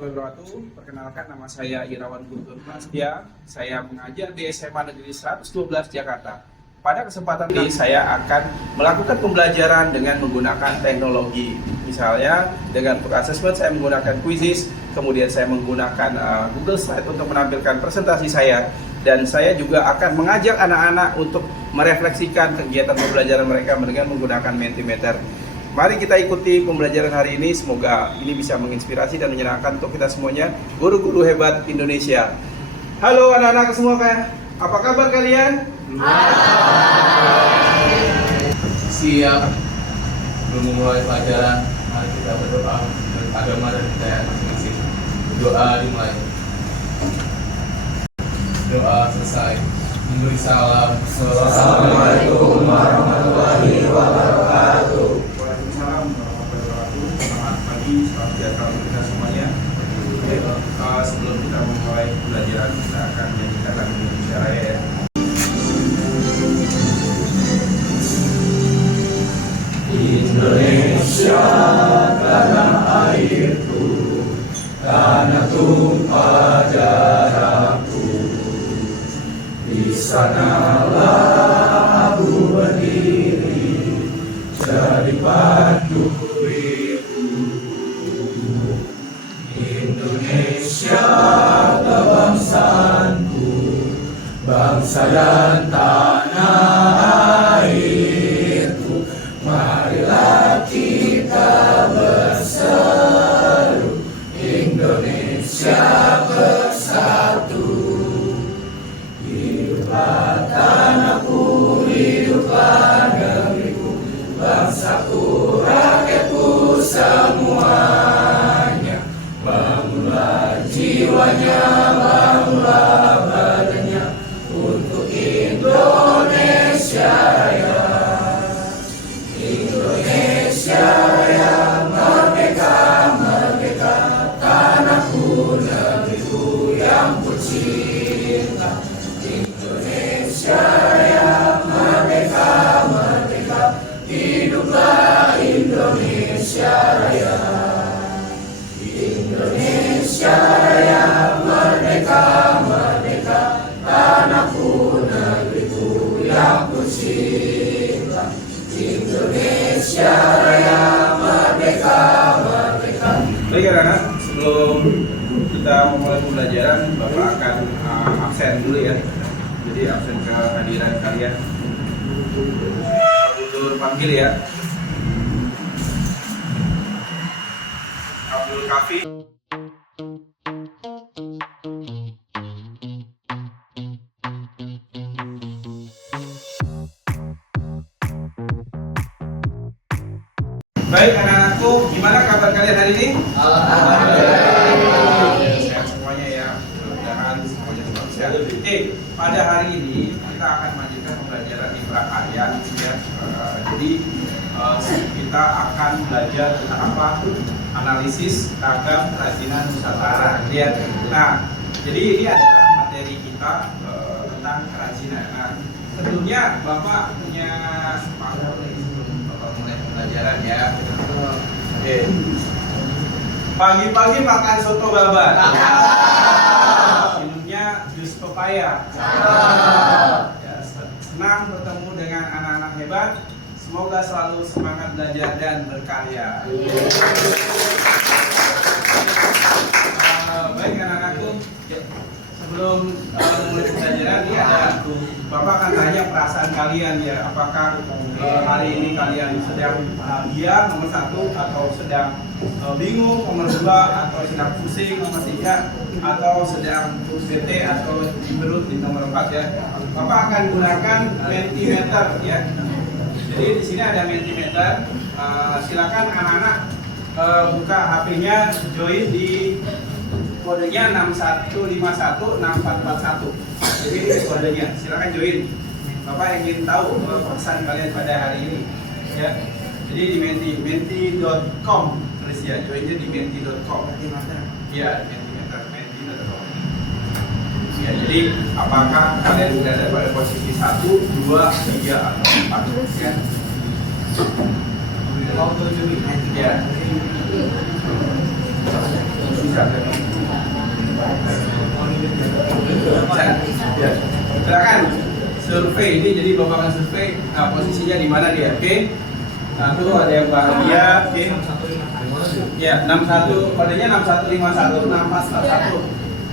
warahmatullahi wabarakatuh. Perkenalkan, nama saya Irawan Guntur Prasetya. Saya mengajar di SMA Negeri 112 Jakarta. Pada kesempatan ini saya akan melakukan pembelajaran dengan menggunakan teknologi. Misalnya dengan untuk assessment saya menggunakan Quizizz, kemudian saya menggunakan Google Slide untuk menampilkan presentasi saya. Dan saya juga akan mengajak anak-anak untuk merefleksikan kegiatan pembelajaran mereka dengan menggunakan Mentimeter. Mari kita ikuti pembelajaran hari ini, semoga ini bisa menginspirasi dan menyenangkan untuk kita semuanya, guru-guru hebat Indonesia. Halo anak-anak semua, apa kabar kalian? Siap. Belum memulai pelajaran, mari kita berdoa menurut agama dan budaya masing-masing. Doa dimulai. Doa selesai. Memberi salam. Assalamualaikum warahmatullahi wabarakatuh. Waalaikumsalam warahmatullahi wabarakatuh. Selamat pagi, selamat sejahtera untuk kita semuanya. Sebelum kita memulai pembelajaran, kita akan menyanyikan lagu Indonesia Raya ya. Indonesia tanah airku, tanah tumpah darahku. Di sanalah aku berdiri, jadi pandu hidupku. Indonesia kebangsaanku, bangsa dan tanah airku. Marilah kita berseru, Indonesia bersatu. Hiduplah tanahku, hiduplah negeriku, bangsaku, rakyatku semuanya. Bangunlah jiwanya, bangunlah badannya untuk Indonesia Raya. Indonesia Raya, merdeka, merdeka, tanahku, negeriku yang ku cinta. Indonesia Raya, merdeka, merdeka, hiduplah Indonesia Raya. Indonesia Raya, merdeka, merdeka, tanahku, negeriku yang ku cinta. Indonesia Raya, merdeka, merdeka. Baik anak-anak, sebelum kita memulai pembelajaran, Bapak akan absen dulu ya. Jadi absen kehadiran kalian. Pak Guntur panggil ya. Abdul Kafi. Baik anak-anakku, gimana kabar kalian hari ini? Alhamdulillah. Sehat semuanya ya, mudah-mudahan semuanya tetap sehat. Pada hari ini kita akan melanjutkan pembelajaran prakarya ya. Jadi kita akan belajar tentang apa? Analisis ragam kerajinan Nusantara. Lihat. Nah, jadi ini adalah materi kita tentang kerajinan. Nah, sebelumnya Bapak punya semangat sebelum Bapak mulai pembelajaran ya. Oke. Pagi-pagi makan soto babat. Minumnya jus pepaya. Ya, senang bertemu dengan anak-anak hebat. Semoga selalu semangat belajar dan berkarya. Baik anak-anakku, sebelum mulai pembelajaran ini ada Bapak akan tanya perasaan kalian ya. Apakah hari ini kalian sedang bahagia nomor 1, atau sedang bingung nomor 2, atau sedang pusing nomor 3, atau sedang bete atau cemberut di nomor 4 ya. Bapak akan gunakan Mentimeter ya. Jadi di sini ada Mentimeter. Silakan anak-anak buka HP-nya, join di kodenya 61516441. Jadi ini kodenya. Silakan join. Bapak ingin tahu pesan kalian pada hari ini. Ya. Jadi di menti.com tulis ya. Joinnya di menti.com. Ya, menti.com. Ya, jadi apakah kalian berada pada posisi 1, 2, 3 atau 4 ya? Ya. Bisa. Ya. Silakan survei ini, jadi bapak akan survei posisinya di mana dia. Oke. Satu ada yang bahagia. Oke. Ya 61 kodenya 6151 6441.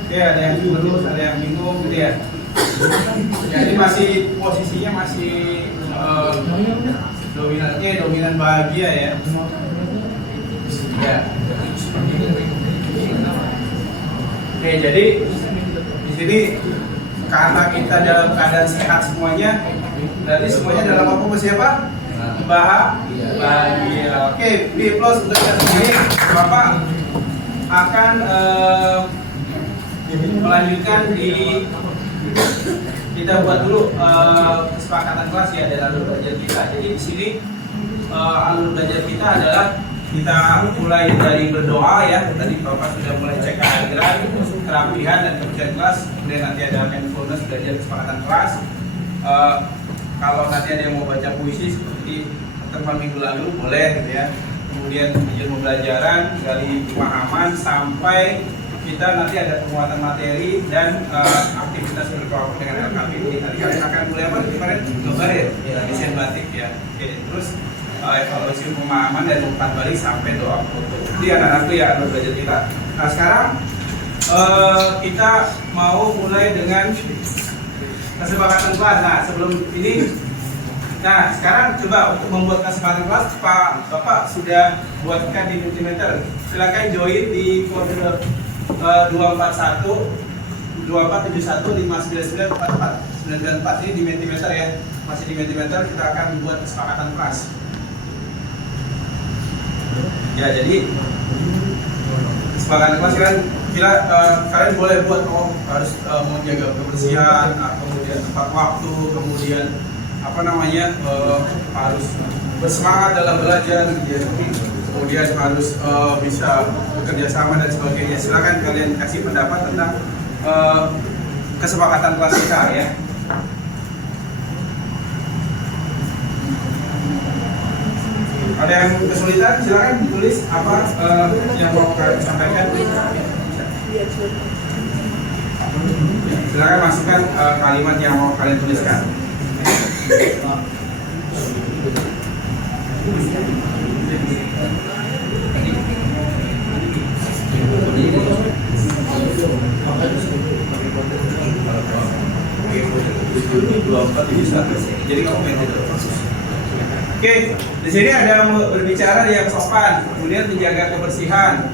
Oke, ada yang lurus, ada yang bingung gitu ya. Jadi masih posisinya masih dominan bahagia ya. Ya. Oke, jadi di sini karena kita dalam keadaan sehat semuanya, berarti semuanya dalam apa siapa? Bahagia. Oke, B plus untuk kita sendiri. Bapak akan melanjutkan kita buat dulu kesepakatan kelas ya dari alur belajar kita. Jadi di sini alur belajar kita adalah kita mulai dari berdoa ya. Tadi Bapak sudah mulai cek kehadiran, kerapihan dan kebersihan kelas. Kemudian nanti ada mindfulness belajar kesepakatan kelas. Kalau nanti ada yang mau baca puisi seperti teman minggu lalu boleh gitu ya. Kemudian belajar pembelajaran dari pemahaman sampai kita nanti ada penguatan materi dan aktivitas berkelompok dengan LKPI. Tadi kalian akan mulai apa kemarin? Gambar ya, desain batik ya. Oke, terus evaluasi pemahaman dan umpan balik sampai doa foto. Jadi anak-anakku ya alur belajar kita. Nah sekarang kita mau mulai dengan kesepakatan kelas. Nah sebelum ini, nah sekarang coba untuk membuat kesepakatan kelas, Bapak sudah buatkan di Mentimeter. Silakan join di kode 241 2471 599 44 ini di Mentimeter ya. Masih di Mentimeter, kita akan membuat kesepakatan kelas. Ya jadi kesepakatan kelas kalian boleh buat harus menjaga kebersihan, kemudian tepat waktu, kemudian harus bersemangat dalam belajar, kemudian harus bisa bekerja sama dan sebagainya. Silakan kalian kasih pendapat tentang kesepakatan kelas kita ya. Ada yang kesulitan, silakan ditulis apa yang mau kalian sampaikan. Silakan masukkan kalimat yang mau kalian tuliskan. Jadi komen itu. Oke, di sini ada berbicara yang sopan, kemudian menjaga kebersihan,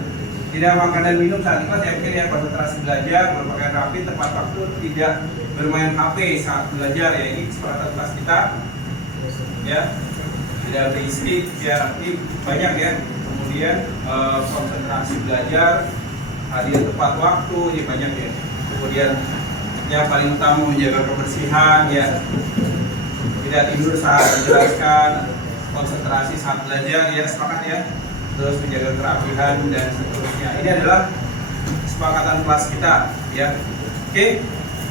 tidak makan dan minum saat kelas, yang ya konsentrasi belajar, berpakaian rapi, tepat waktu, tidak bermain HP saat belajar ya. Ini kesepakatan kelas kita, ya. Tidak berisik, ya. Ini banyak ya. Kemudian konsentrasi belajar, hadir tepat waktu, ini banyak ya. Kemudian yang paling utama menjaga kebersihan ya. Tidak tidur saat menjelaskan, konsentrasi saat belajar ya, sepakat ya. Terus menjaga kerapihan dan seterusnya. Ini adalah kesepakatan kelas kita ya. Oke,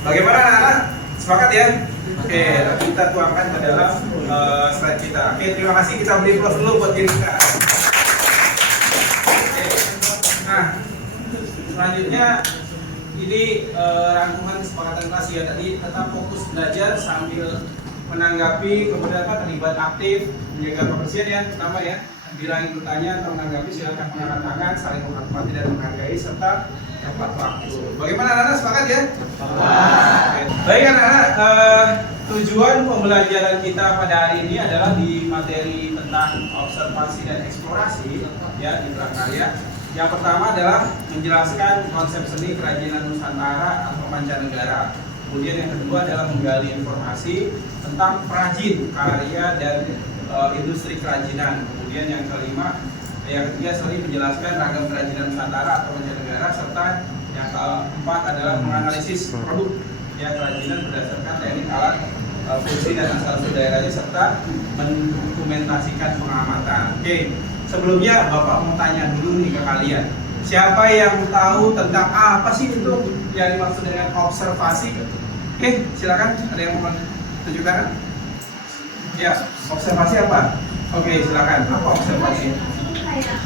bagaimana anak-anak? Sepakat ya? Oke, nanti kita tuangkan ke dalam slide kita. Oke, terima kasih, kita beri applause dulu buat diri kita. Oke. Nah, selanjutnya ini rangkuman kesepakatan kelas ya. Tadi tetap fokus belajar sambil menanggapi, kemudian terlibat aktif, menjaga kebersihan ya, pertama ya. Bila ingin bertanya atau menanggapi, silakan mengangkat tangan, saling menghormati dan menghargai serta tepat waktu. Bagaimana anak-anak, sepakat ya? Baik anak-anak, tujuan pembelajaran kita pada hari ini adalah di materi tentang observasi dan eksplorasi ya di prakarya. Yang pertama adalah menjelaskan konsep seni kerajinan Nusantara atau mancanegara. Kemudian yang kedua adalah menggali informasi tentang perajin, karya dan industri kerajinan. Kemudian yang ketiga menjelaskan ragam kerajinan Nusantara atau mancanegara, serta yang keempat adalah menganalisis produk ya kerajinan berdasarkan teknik alat, fungsi dan asal-usul daerahnya, serta mendokumentasikan pengamatan. Oke, sebelumnya Bapak mau tanya dulu nih ke kalian. Siapa yang tahu tentang apa sih itu yang dimaksud dengan observasi? Oke, silakan. Ada yang mau tunjukkan? Ya, observasi apa? Oke, silakan. Apa observasi? Itu kayak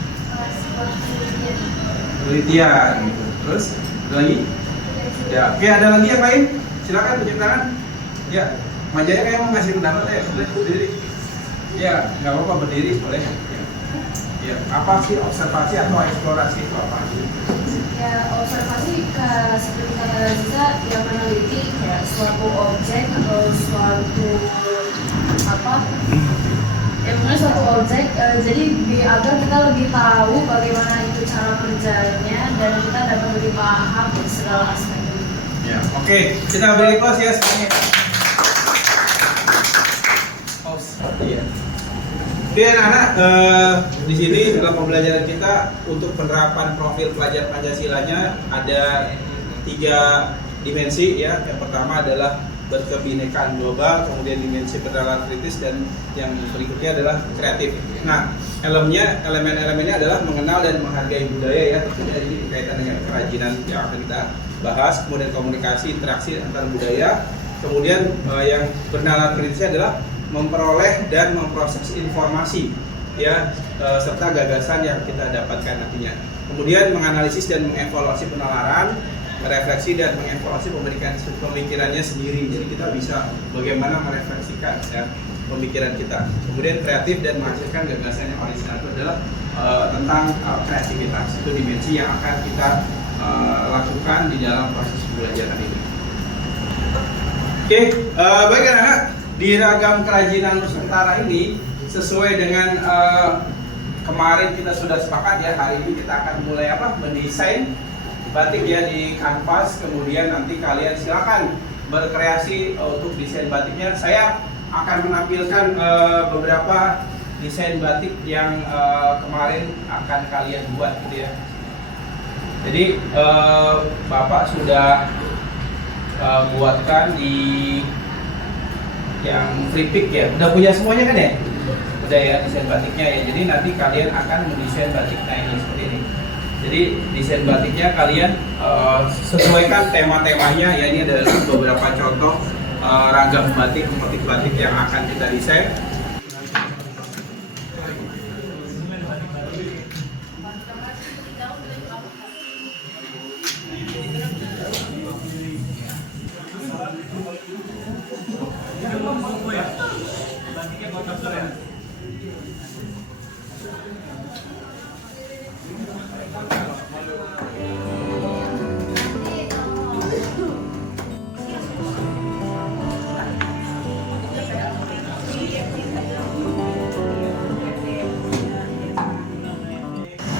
seperti penelitian gitu. Terus ada lagi? Ya, oke, ada lagi yang lain? Silakan tunjuk tangan. Ya, Majaya kayak mau ngasih pendapat ya, boleh berdiri. Ya, nggak apa-apa berdiri boleh. Ya, apa sih observasi atau eksplorasi itu apa? Ya, observasi seperti kata Aziza, yang meneliti kayak suatu objek atau suatu apa? Ya, mungkin suatu objek. Jadi agar kita lebih tahu bagaimana itu cara kerjanya dan kita dapat lebih paham segala aspek itu. Ya, oke, kita beri close ya semuanya. Iya. Oke anak-anak, di sini dalam pembelajaran kita untuk penerapan profil pelajar Pancasilanya ada 3 dimensi ya. Yang pertama adalah berkebinekaan global, kemudian dimensi bernalar kritis, dan yang berikutnya adalah kreatif. Nah, elemen-elemennya adalah mengenal dan menghargai budaya ya. Tentunya ini berkaitan dengan kerajinan yang akan kita bahas, kemudian komunikasi, interaksi antar budaya. Kemudian yang bernalar kritisnya adalah memperoleh dan memproses informasi ya, serta gagasan yang kita dapatkan nantinya. Kemudian menganalisis dan mengevaluasi penalaran, merefleksi dan mengevaluasi pemikirannya sendiri. Jadi kita bisa bagaimana merefleksikan ya pemikiran kita. Kemudian kreatif dan menghasilkan gagasan yang original itu adalah tentang kreativitas. Itu dimensi yang akan kita lakukan di dalam proses pembelajaran ini. Oke, baik anak-anak. Di ragam kerajinan Nusantara ini sesuai dengan kemarin kita sudah sepakat ya, hari ini kita akan mulai mendesain batik ya di kanvas. Kemudian nanti kalian silakan berkreasi untuk desain batiknya. Saya akan menampilkan beberapa desain batik yang kemarin akan kalian buat gitu ya. Jadi Bapak sudah buatkan di yang free pick ya, udah punya semuanya kan ya? Udah ya desain batiknya ya. Jadi nanti kalian akan mendesain batiknya ini seperti ini. Jadi desain batiknya kalian sesuaikan tema-temanya ya. Ini adalah beberapa contoh ragam batik, motif batik yang akan kita desain.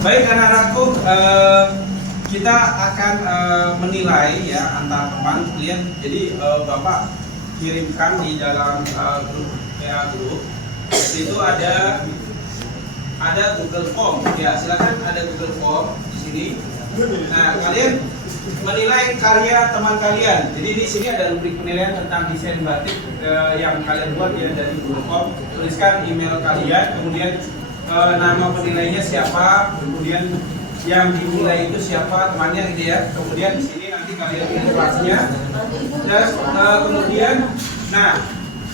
Baik anak-anakku, kita akan menilai ya antar teman kalian. Jadi Bapak kirimkan di dalam grup ya, grup. Di situ ada Google Form ya, silakan ada Google Form di sini. Nah, kalian menilai karya teman kalian. Jadi di sini ada rubrik penilaian tentang desain batik yang kalian buat ya dari Google Form. Tuliskan email kalian, kemudian nama penilainya siapa, kemudian yang dinilai itu siapa temannya gitu ya. Kemudian di sini nanti kalian pilih kelasnya. Terus kemudian, nah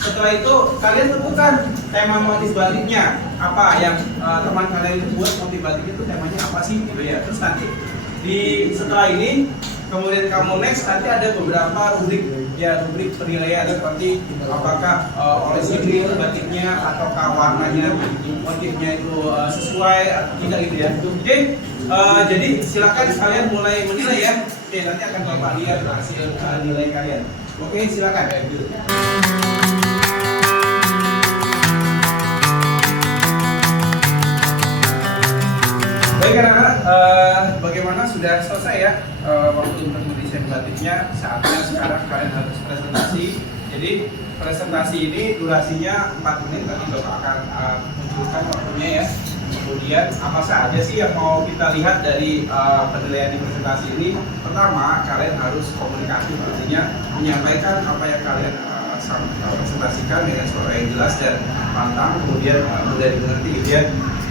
setelah itu kalian tentukan tema motif batiknya apa yang teman kalian itu buat motif batik itu temanya apa sih gitu ya. Terus nanti setelah ini kemudian kamu next nanti ada beberapa rubrik ya, rubrik penilaian seperti apakah oleh sipil batiknya ataukah warnanya motifnya itu sesuai atau tidak gitu ya. Oke, jadi silakan kalian mulai menilai ya. Oke, nanti akan Bapak lihat hasil nilai kalian. Oke, silakan. Baik anak-anak, bagaimana sudah selesai ya waktu untuk mendesain batiknya. Saatnya sekarang kalian harus presentasi. Jadi presentasi ini durasinya 4 menit, nanti Bapak akan munculkan waktunya ya. Kemudian apa saja sih yang mau kita lihat dari penilaian di presentasi ini? Pertama, kalian harus komunikasi, artinya menyampaikan apa yang kalian presentasikan dengan suara yang jelas dan pantang, kemudian mudah dimengerti gitu ya.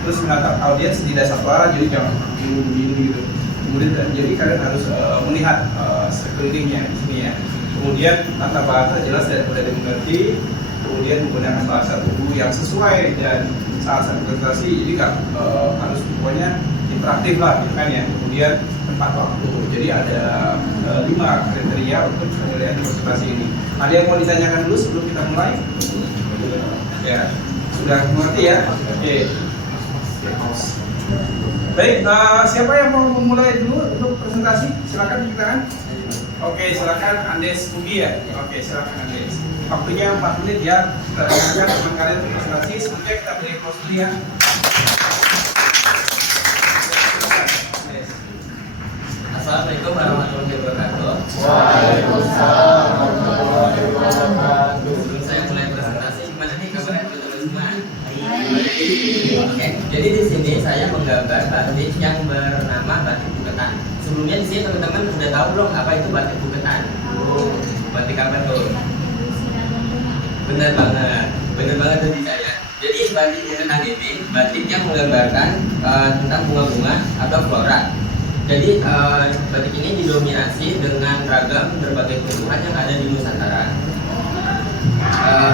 Terus menatap audiens tidak satu arah, jadi jangan bingung gitu. Kemudian jadi kalian harus melihat sekelilingnya di sini ya. Kemudian tata bahasa jelas dan mudah dimengerti. Kemudian menggunakan bahasa tubuh yang sesuai dan saat presentasi, jadi nggak harus pokoknya interaktif lah gitu kan ya. Kemudian tepat waktu. Jadi ada 5 kriteria untuk penilaian presentasi ini. Ada yang mau ditanyakan dulu sebelum kita mulai? Ya, sudah mengerti ya? Oke. Baik, siapa yang mau memulai dulu untuk presentasi? Silakan cuci tangan. Oke, silakan Andes Mugi ya. Oke, silakan Andes. Waktunya 4 menit ya. Kita dengarkan teman kalian untuk presentasi. Semoga kita beri close dulu ya. Assalamualaikum warahmatullahi wabarakatuh. Waalaikumsalam warahmatullahi wabarakatuh. Sebelum saya mulai presentasi, gimana nih kabarnya teman-teman semua? Oke, jadi di sini saya menggambar batik yang bernama batik buketan. Sebelumnya di sini teman-teman sudah tahu belum apa itu batik buketan? Batik apa tuh? Benar banget tadi saya. Jadi batik buketan ini batik yang menggambarkan tentang bunga-bunga atau flora. Jadi batik ini didominasi dengan ragam berbagai tumbuhan yang ada di Nusantara.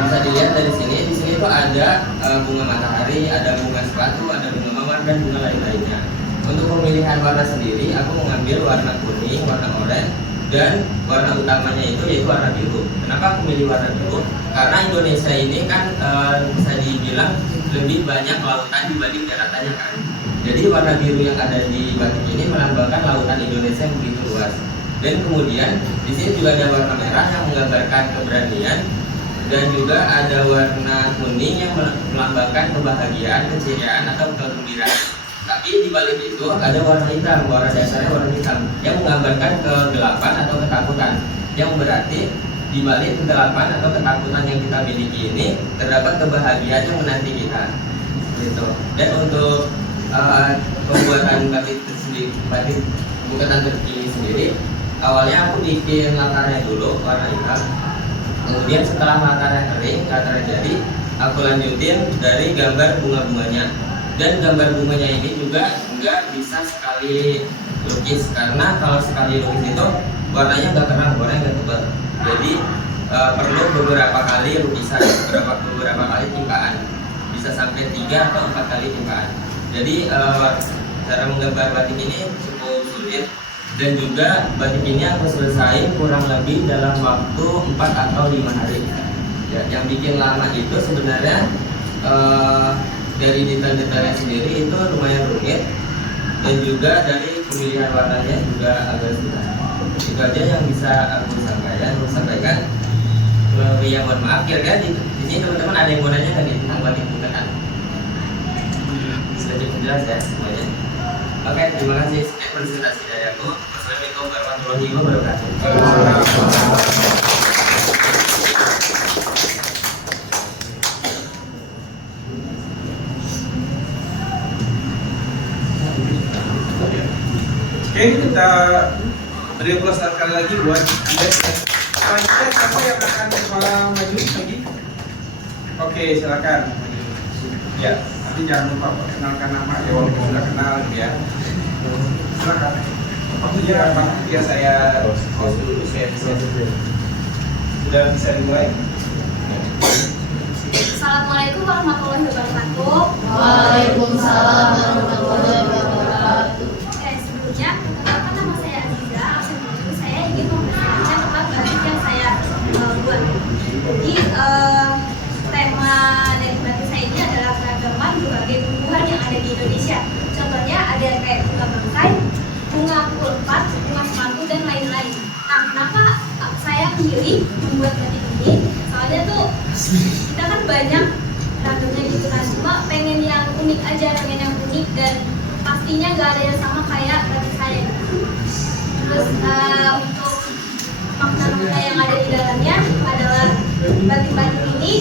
Bisa dilihat dari sini, di sini tuh ada bunga matahari, ada bunga sepatu, ada bunga mawar dan bunga lain-lainnya. Untuk pemilihan warna sendiri, aku mengambil warna kuning, warna oranye, dan warna utamanya itu yaitu warna biru. Kenapa aku milih warna biru? Karena Indonesia ini kan bisa dibilang lebih banyak lautan dibanding daratannya kan. Jadi warna biru yang ada di batik ini melambangkan lautan Indonesia yang begitu luas. Dan kemudian di sini juga ada warna merah yang menggambarkan keberanian, dan juga ada warna kuning yang melambangkan kebahagiaan, keceriaan atau kegembiraan. Tapi di balik itu ada warna hitam, warna dasarnya warna hitam yang menggambarkan kegelapan atau ketakutan. Yang berarti di balik kegelapan atau ketakutan yang kita miliki ini terdapat kebahagiaan yang menanti kita. Gitu. Dan untuk pembuatan batik sendiri, batik buketan terkini sendiri, awalnya aku bikin latarnya dulu warna hitam. Kemudian setelah latarnya kering, latarnya jadi, aku lanjutin dari gambar bunga-bunganya. Dan gambar bunganya ini juga nggak bisa sekali lukis, karena kalau sekali lukis itu warnanya nggak kena, warnanya nggak tebal. Jadi perlu beberapa kali lukisan, beberapa kali timpaan, bisa sampai 3 atau 4 kali timpaan. Jadi cara menggambar batik ini cukup sulit, dan juga batik ini aku selesai kurang lebih dalam waktu 4 atau 5 hari. Ya, yang bikin lama itu sebenarnya dari detail-detailnya sendiri itu lumayan rumit, dan juga dari pemilihan warnanya juga agak susah. Itu aja yang bisa aku sampaikan. Ya, mohon maaf, kira-kira di sini teman-teman ada yang mau nanya nggak nih tentang batik buketan? Sudah cukup jelas ya semuanya. Oke, terima kasih. Sekian presentasi dari aku. Wassalamualaikum warahmatullahi wabarakatuh. Oke, kita beri aplaus sekali lagi buat Anda. Selanjutnya siapa yang akan maju lagi? Oke, silakan. Ya, nanti jangan lupa perkenalkan nama ya, walaupun sudah kenal ya. Silakan. Waktunya ya saya host dulu, saya sudah bisa dimulai. Assalamualaikum warahmatullahi wabarakatuh. Waalaikumsalam warahmatullahi wabarakatuh. Oke, sebelumnya perkenalkan nama saya Aziza. Saya ingin mempresentasikan tentang batik yang saya buat. Jadi tema dari batik saya ini adalah keragaman berbagai tumbuhan yang ada di Indonesia. Contohnya ada kayak bunga bangkai, bunga pulpat, bunga semangku, dan lain-lain. Nah, kenapa saya memilih membuat batik ini? Soalnya tuh kita kan banyak ragamnya gitu kan, cuma pengen yang unik aja, pengen yang unik, dan pastinya nggak ada yang sama kayak batik saya. Terus untuk makna-makna yang ada di dalamnya adalah batik-batik ini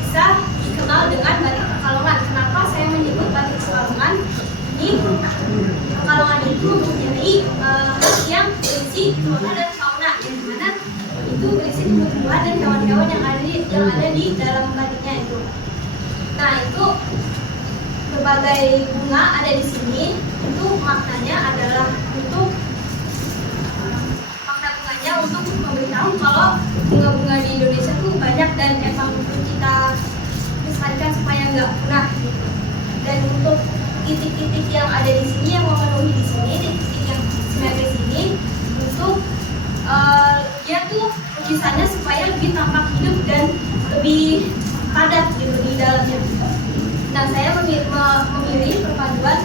bisa dikenal dengan batik Pekalongan. Kenapa saya menyebut batik Pekalongan? Ini Pekalongan itu mempunyai yang berisi flora dan fauna, yang mana itu berisi tumbuhan dan hewan-hewan yang ada di dalam batiknya itu. Nah, itu berbagai bunga ada di sini. Itu maknanya adalah untuk memberitahu kalau bunga-bunga di Indonesia tuh banyak dan emang untuk kita lestarikan supaya nggak punah. Dan untuk titik-titik yang ada di sini yang memenuhi di sini, titik-titik yang simetris ini untuk dia tuh lukisannya supaya lebih tampak hidup dan lebih padat gitu di dalamnya. Nah, saya memilih perpaduan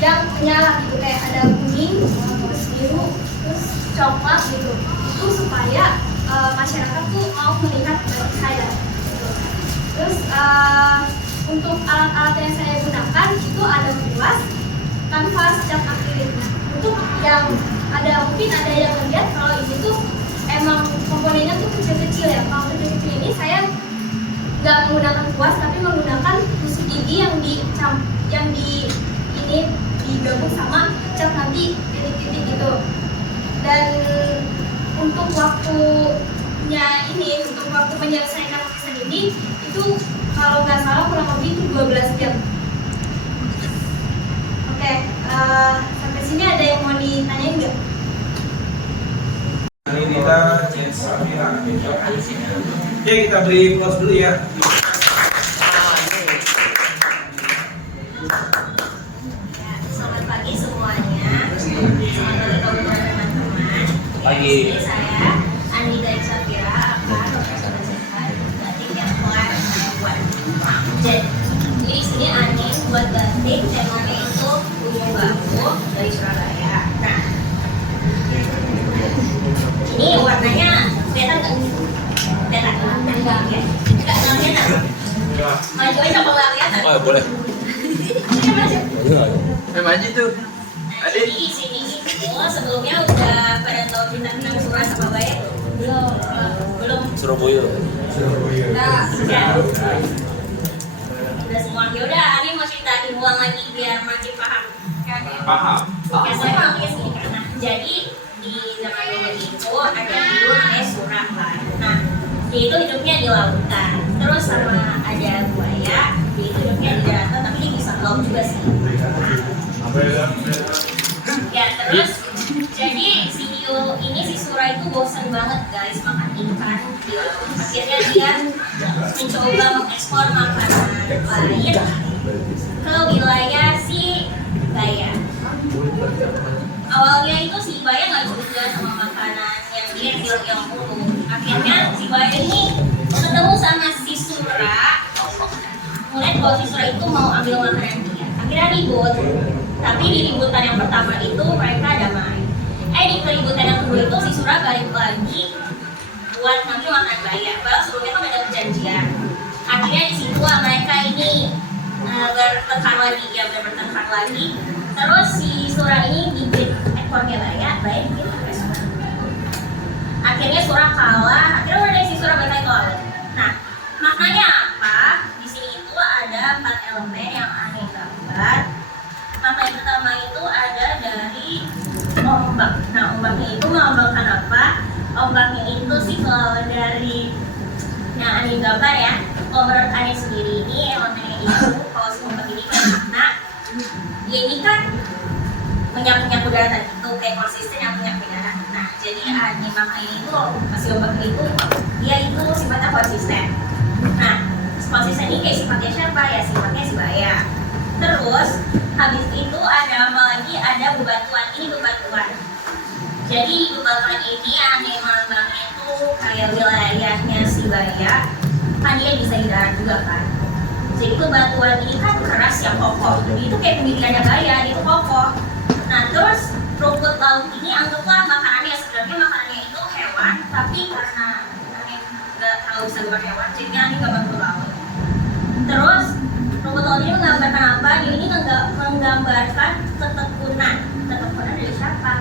yang menyala gitu, kayak ada kuning, terus biru, terus coklat gitu. Itu supaya masyarakat tuh mau melihat batik saya. Gitu. Terus untuk alat-alat yang saya gunakan itu ada kuas, kanvas, cat akrilik. Untuk yang mungkin ada yang melihat kalau ini tuh emang komponennya tuh kecil-kecil ya. Kalau kecil-kecil ini saya nggak menggunakan kuas tapi menggunakan tusuk gigi yang digabung sama cat nanti titik-titik gitu. Dan untuk waktunya ini, untuk waktu menyelesaikan lukisan ini itu kalau nggak salah kurang lebih itu 12 jam. Oke, sampai sini ada yang mau ditanyain nggak? Nita, Jens, Safira. Oke, kita beri pause dulu ya. Selamat pagi semuanya. Selamat pagi teman-teman. Pagi. Di sini saya Anida Safira akan mempresentasikan batik yang telah saya buat. Jadi di sini Ani buat batik temanya itu Gunung Bambu dari Surabaya. Nah, ini warnanya kelihatan nggak? Kelihatan? Enggak ya? Enggak kelihatan. Maju aja kalau nggak kelihatan. Oh, boleh. Ini maju. Maju tuh. Jadi di sini itu sebelumnya udah pada tahu bintang-bintang Surah sama Bayek belum Surabaya. Nah, udah semua. Ya udah, Ani mau cerita diulang lagi biar makin paham. Paham. Ya saya orangnya sih karena jadi di zaman dulu itu ada guru namanya Surah kan. Nah, dia itu hidupnya di lautan. Terus sama ada buaya, dia itu hidupnya di daratan tapi dia bisa ke laut juga sih. Ya terus jadi si Dio ini si Surah itu bosan banget guys makan ikan di laut. Akhirnya dia mencoba mengekspor makanan lain ke wilayah si Baya. Awalnya itu si Baya nggak juga sama makanan yang dia yang mulu. Akhirnya si Baya ini ketemu sama si Surah. Mulai kalau si Surah itu mau ambil makanan dia. Akhirnya ribut. Tapi di ributan yang pertama itu mereka damai. Di keributan yang kedua itu si Surah balik lagi buat ngambil makan Baya. Padahal sebelumnya kan ada perjanjian. Akhirnya di situ mereka ini bertengkar lagi. Terus si Surah ini gigit ekornya Baya gitu sampai Surah. Akhirnya Surah kalah. Akhirnya udah si Surah balik ke laut. Nah, maknanya apa? Di sini itu ada 4 elemen yang aneh gambar. Makna yang pertama itu ada dari ombak. Nah, ombaknya itu melambangkan apa? Ombaknya itu sih kalau dari yang Ani gambar ya. Kalau menurut Ani sendiri ini elemennya itu kalau si ombak ini kan makna dia ini kan menyapu daratan itu kayak konsisten yang menyapu daratan. Nah, jadi Ani maknanya itu si ombak itu dia itu sifatnya konsisten. Nah, konsisten ini kayak sifatnya siapa ya? Sifatnya si Baya. Terus habis itu ada apa lagi? Ada bebatuan. Ini bebatuan. Jadi bebatuan ini aneh melambangnya itu kayak wilayahnya si Baya. Kan dia bisa di darat juga kan. Jadi bebatuan ini kan keras yang kokoh. Jadi itu kayak pemikirannya Baya, itu kokoh. Nah terus rumput laut ini anggaplah makanannya. Sebenarnya makanannya itu hewan, tapi karena aneh nggak tahu bisa gambar hewan, jadi aneh gambar rumput laut. Terus rumput laut ini menggambarkan apa? Dia ini menggambarkan ketekunan. Ketekunan dari siapa?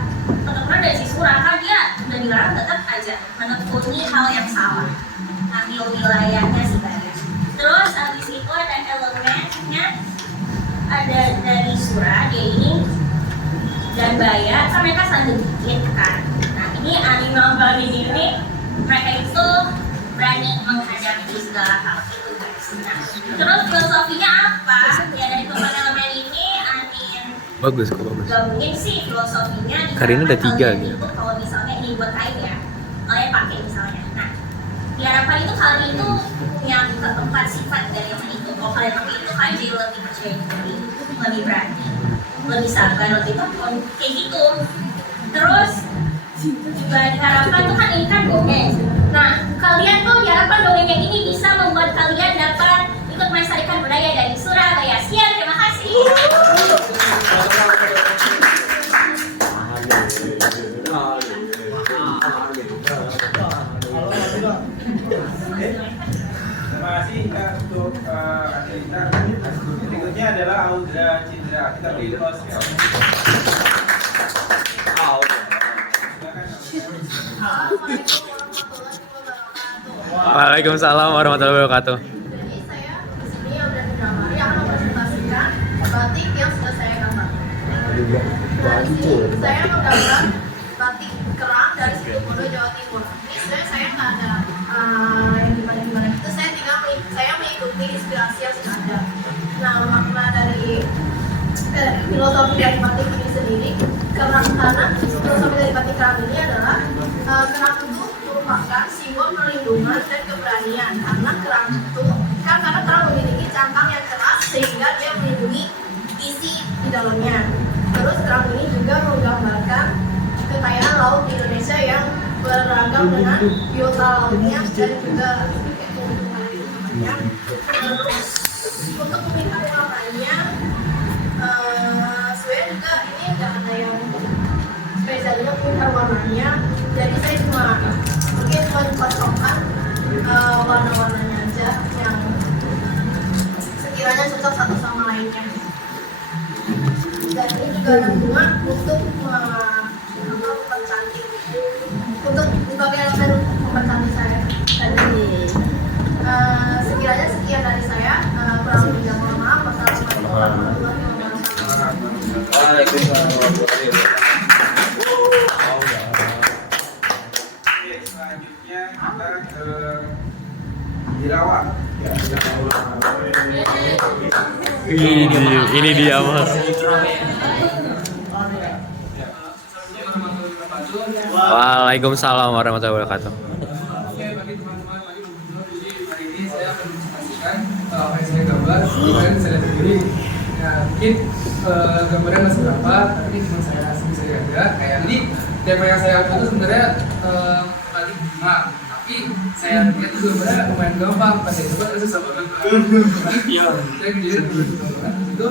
Ketekunan dari si Surah. Kan dia udah dilarang tetap aja menekuni hal yang salah. Ambil wilayahnya si Baya. Terus abis itu ada elemennya, ada dari Surah. Dia ini dan Baya kan mereka saling gigit kan. Nah ini animal di sini mereka itu berani menghadapi segala hal itu guys. Nah, terus filosofinya apa? Ya dari keempat elemen ini Anin bagus kok bagus. gabungin sih filosofinya. Karina ada 3 gitu. Itu kalau misalnya ini buat kain ya, kalian pakai misalnya. Nah diharapkan itu kalian itu punya keempat sifat dari elemen itu. Kalau kalian pakai itu kalian jadi lebih percaya diri, lebih berani. lebih sabar, lebih tekun, kayak gitu. Terus juga diharapkan tuh kan ini kan dongeng. Nah, kalian tuh diharapkan dongeng yang ini bisa membuat kalian dapat ikut melestarikan budaya dari Surabaya. Sekian, terima kasih. Terima kasih Kak untuk Angelina. Berikutnya adalah Audra Cindra. Kita beri host ya. Waalaikumsalam warahmatullahi wabarakatuh. Jadi saya di sini yang berada di Damari akan mempresentasikan batik yang sudah saya gambar. Nah, di sini saya menggambar batik kerang dari situ Bondo, Jawa Timur. Ini sebenarnya saya nggak ada yang gimana-gimana itu. Saya tinggal saya mengikuti inspirasi yang sudah ada. Nah, makna dari filosofi dari batik ini sendiri, kerang karena filosofi dari batik kerang ini adalah kerang itu merupakan simbol perlindungan dan keberanian karena kerang itu karena kerang memiliki cangkang yang keras sehingga dia melindungi isi di dalamnya. Terus kerang ini juga menggambarkan kekayaan laut di Indonesia yang beragam dengan biota lautnya dan juga ekonominya. Terus untuk pemilihan warnanya sebenarnya juga ini nggak ada yang spesialnya pemilihan warnanya. Jadi saya mungkin mencocokkan warna-warnanya aja yang sekiranya cocok satu sama lainnya. Dan ini juga ada bunga untuk mempercantik, untuk sebagai elemen mempercantik saya. Tadi sekiranya sekian dari saya, kurang lebihnya mohon maaf. Wassalamualaikum warahmatullahi wabarakatuh. Waalaikumsalam warahmatullahi wabarakatuh. Oke, selanjutnya kita ke Irawan. Ya, Ini dia mas. Waalaikumsalam warahmatullahi wabarakatuh. Oke, bagi teman-teman lagi di hari ini saya akan mempresentasikan apa yang saya gambar. Kalian bisa lihat sendiri. Nah, mungkin gambarnya masih berapa, tapi cuma saya bisa aja. Kayak ini tema yang saya ambil itu sebenarnya tadi bunga, tapi saya lihat itu sebenarnya lumayan gampang. Pas saya coba itu susah banget. Iya. Saya jadi itu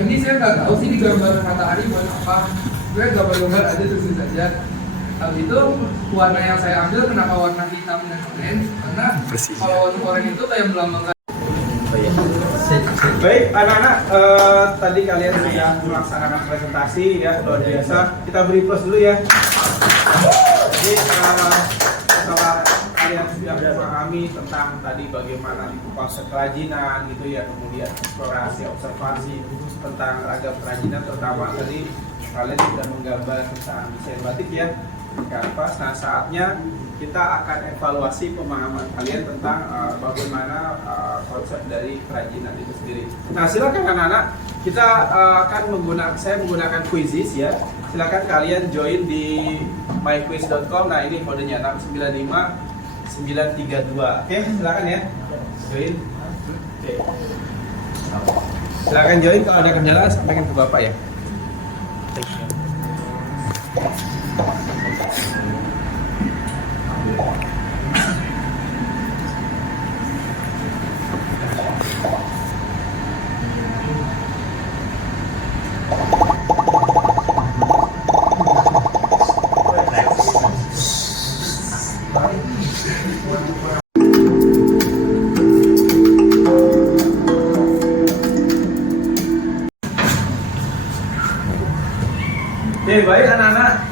ini saya nggak tahu sih di gambar matahari buat apa. Gue gambar-gambar aja terus saja. Habis itu warna yang saya ambil kenapa warna hitam dan orange? Karena kalau warna orange itu kayak melambangkan. Baik, anak-anak, tadi kalian sudah melaksanakan presentasi ya, luar biasa. Kita beri plus dulu ya. Jadi setelah kalian sudah memahami tentang tadi bagaimana itu konsep kerajinan gitu ya, kemudian eksplorasi, observasi tentang ragam kerajinan, terutama tadi kalian sudah menggambar tentang desain batik ya di kanvas. Nah, saatnya kita akan evaluasi pemahaman kalian tentang bagaimana konsep dari kerajinan itu sendiri. Nah, silakan anak-anak, kita saya menggunakan quizzes ya. Silakan kalian join di myquiz.com. Nah, ini kodenya 695932. Oke, silakan ya. Join. Oke. Silakan join, kalau ada kendala sampaikan ke Bapak ya. Oke, baik anak-anak.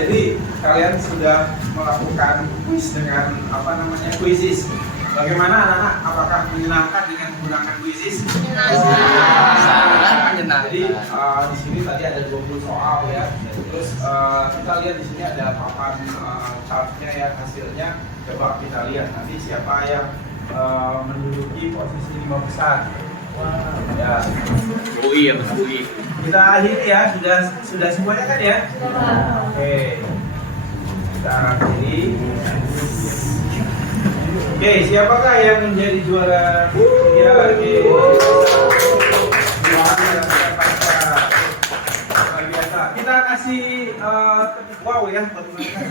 Jadi kalian sudah melakukan quiz dengan quizzes. Bagaimana anak-anak? Apakah menyenangkan dengan menggunakan quizzes? Sangat menyenangkan. Jadi di sini tadi ada 20 soal ya. Terus kita lihat di sini ada papan chartnya ya, hasilnya. Coba kita lihat nanti siapa yang menduduki posisi 5 besar. Ya. UI ya, betul UI. Kita akhiri ya, sudah semuanya kan ya? Oke. Kita akhiri. Oke, siapakah yang menjadi juara? Ya, oke. Juara kasih tepuk wow ya buat mereka.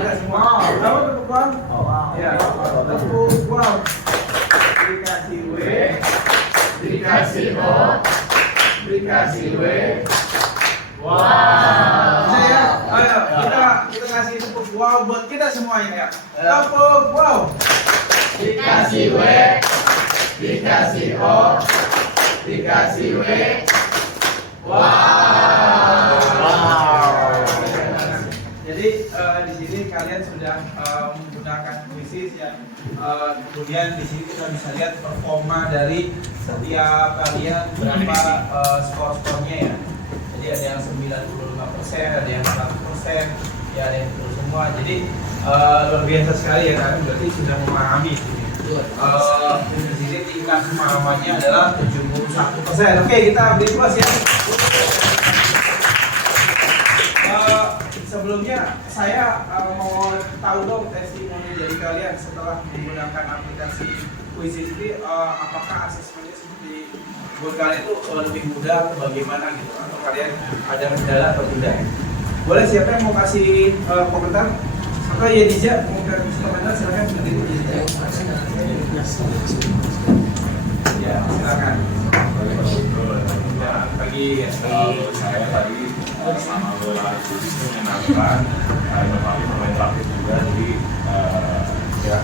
Dikasih wow. Tahu tepuk wow? Ya. Tepuk wow. Dikasih W, dikasih O, dikasih W. Wow. Ya, ayo kita kasih tepuk wow buat kita semuanya ya. Tepuk wow. Dikasih W, dikasih O, dikasih W. Wow. Jadi di sini kalian sudah menggunakan kuisis ya. Kemudian di sini kita bisa lihat performa dari setiap kalian berapa skor-skornya ya. Jadi ada yang 95%, ada yang 100%, ya ada yang terus semua. Jadi luar biasa sekali ya, kalian berarti sudah memahami. Di sini tingkat pemahamannya adalah 71%. Oke, kita beri plus ya. Sebelumnya saya mau tahu dong testimoni dari kalian setelah menggunakan aplikasi Kuisis ini, apakah asesmennya seperti buat kalian itu lebih mudah atau bagaimana gitu, atau kalian ada kendala atau tidak? Boleh, siapa yang mau kasih komentar? Atau ya Dija mau kasih komentar, silakan. Ya, silakan. Ya, pagi ya. Kalau saya tadi selama bola Kuisis itu menyenangkan, inovasi bermain praktis juga, jadi ya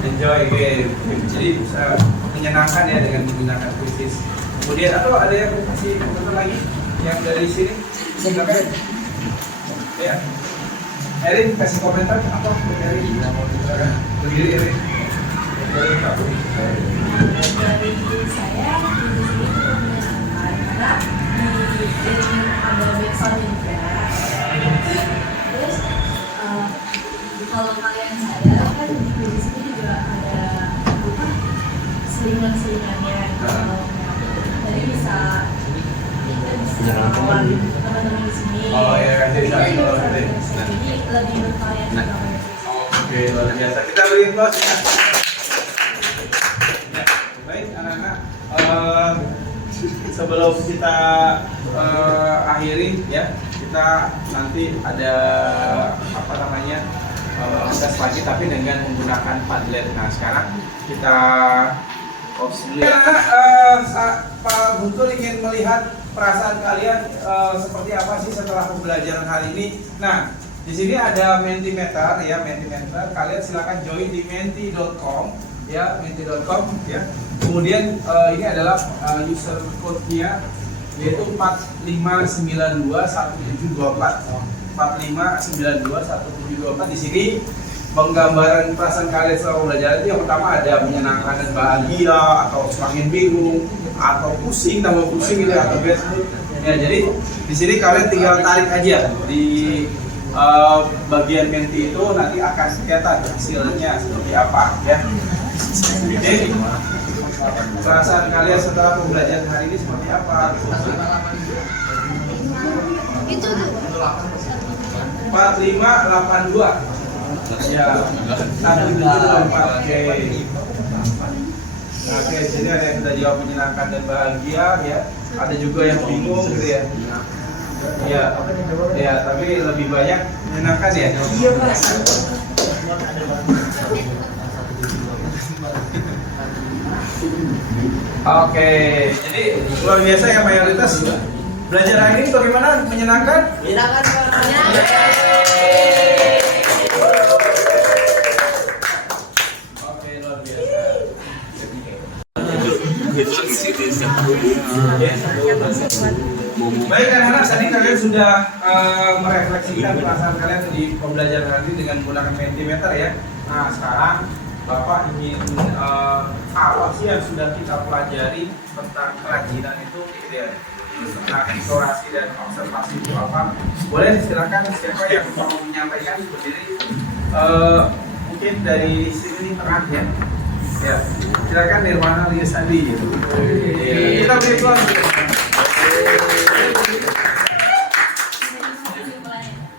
enjoy game. Jadi bisa menyenangkan ya dengan menggunakan Kuisis. Kemudian atau ada yang mau kasih komentar lagi yang dari sini? Silakan. Ya. Erin kasih komentar apa? Erin berdiri Erin. Dari saya di sini cukup menyenangkan karena ada backsound juga. Terus kalau kalian sadar kan di sini juga ada apa selingan-selingannya gitu. Jadi bisa kawan teman-teman di sini. Oh ya, jadi lebih bervariasi banget. Oke, luar biasa. Kita beri plus ya. Baik anak-anak, sebelum kita akhiri ya, kita nanti ada apa namanya tes lagi tapi dengan menggunakan Padlet. Nah sekarang kita pause dulu ya. Pak Guntur ingin melihat perasaan kalian seperti apa sih setelah pembelajaran hari ini. Nah di sini ada Mentimeter ya, Mentimeter. Kalian silakan join di menti.com ya, menti.com ya. Kemudian ini adalah user code-nya yaitu 45921724. 45921724. Di sini penggambaran perasaan kalian selama belajar itu yang pertama ada menyenangkan dan bahagia, atau semakin bingung, atau pusing, tambah pusing gitu, atau bad mood. Ya, jadi di sini kalian tinggal tarik aja di bagian menti itu, nanti akan kelihatan hasilnya seperti apa ya. Jadi perasaan kalian setelah pembelajaran hari ini seperti apa? Itu 4582 ya, 174. Oke, jadi ada yang sudah jawab menyenangkan dan bahagia ya, ada juga yang bingung gitu ya. Ya, tapi lebih banyak menyenangkan ya. Iya Pak. Oke, jadi luar biasa ya, mayoritas belajar hari ini bagaimana? Menyenangkan? Menyenangkan Pak. Oke, luar biasa. Baik anak-anak, tadi kalian sudah merefleksikan perasaan kalian di pembelajaran hari ini dengan menggunakan Mentimeter ya. Nah sekarang Bapak ingin apa sih yang sudah kita pelajari tentang kerajinan itu gitu ya. Tentang eksplorasi dan observasi itu apa? Boleh silakan siapa yang mau menyampaikan berdiri. Mungkin dari sini tengah ya. Ya, silakan Nirwana Liasandi gitu. Kita beri aplaus.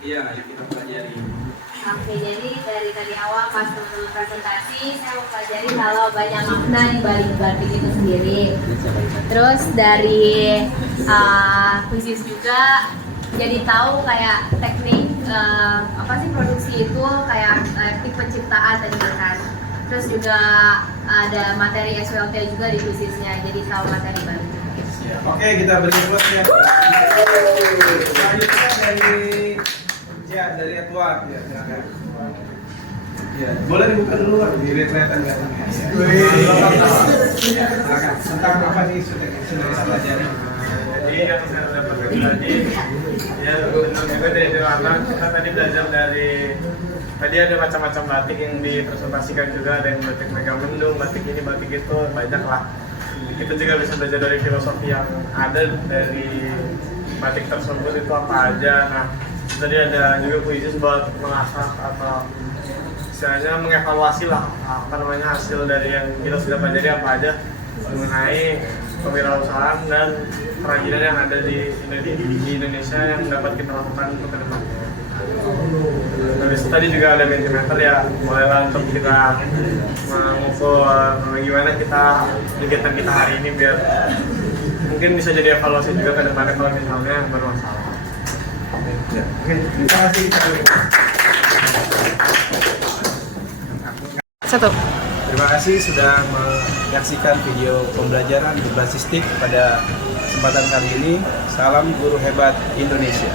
Iya, ayo kita pelajari. Oke, jadi dari tadi awal pas teman-teman presentasi, saya mau pelajari kalau banyak makna di balik batik itu sendiri. Terus dari Kuisis juga jadi tahu kayak teknik apa sih produksi itu kayak teknik penciptaan tadi kan. Terus juga ada materi SWLT juga di kuisisnya, jadi tahu materi baru. Oke, kita beri applause-nya. Selanjutnya dari Edward, ya, silakan. Ya, boleh dibuka dulu Pak, biar kelihatan belakangnya. Silakan. Tentang apa sih sudah dipelajari? Jadi yang saya dapatkan tadi, ya benar juga dari anak kita tadi belajar dari tadi ada macam-macam batik yang dipresentasikan juga, ada yang batik Megamendung, batik ini, batik itu, banyak lah. Kita juga bisa belajar dari filosofi yang ada dari batik tersebut itu apa aja. Nah, tadi ada juga kuisis buat mengasah atau istilahnya mengevaluasi lah apa namanya hasil dari yang kita sudah pelajari apa aja mengenai kewirausahaan dan kerajinan yang ada di Indonesia yang dapat kita lakukan untuk ke depannya. Habis tadi juga ada Mentimeter ya, mulailah untuk kita mengukur gimana kita kegiatan kita hari ini biar mungkin bisa jadi evaluasi juga ke depannya kalau misalnya bermasalah. Oke, terima kasih. Terima kasih sudah menyaksikan video pembelajaran berbasis TIK pada kesempatan kali ini. Salam guru hebat Indonesia.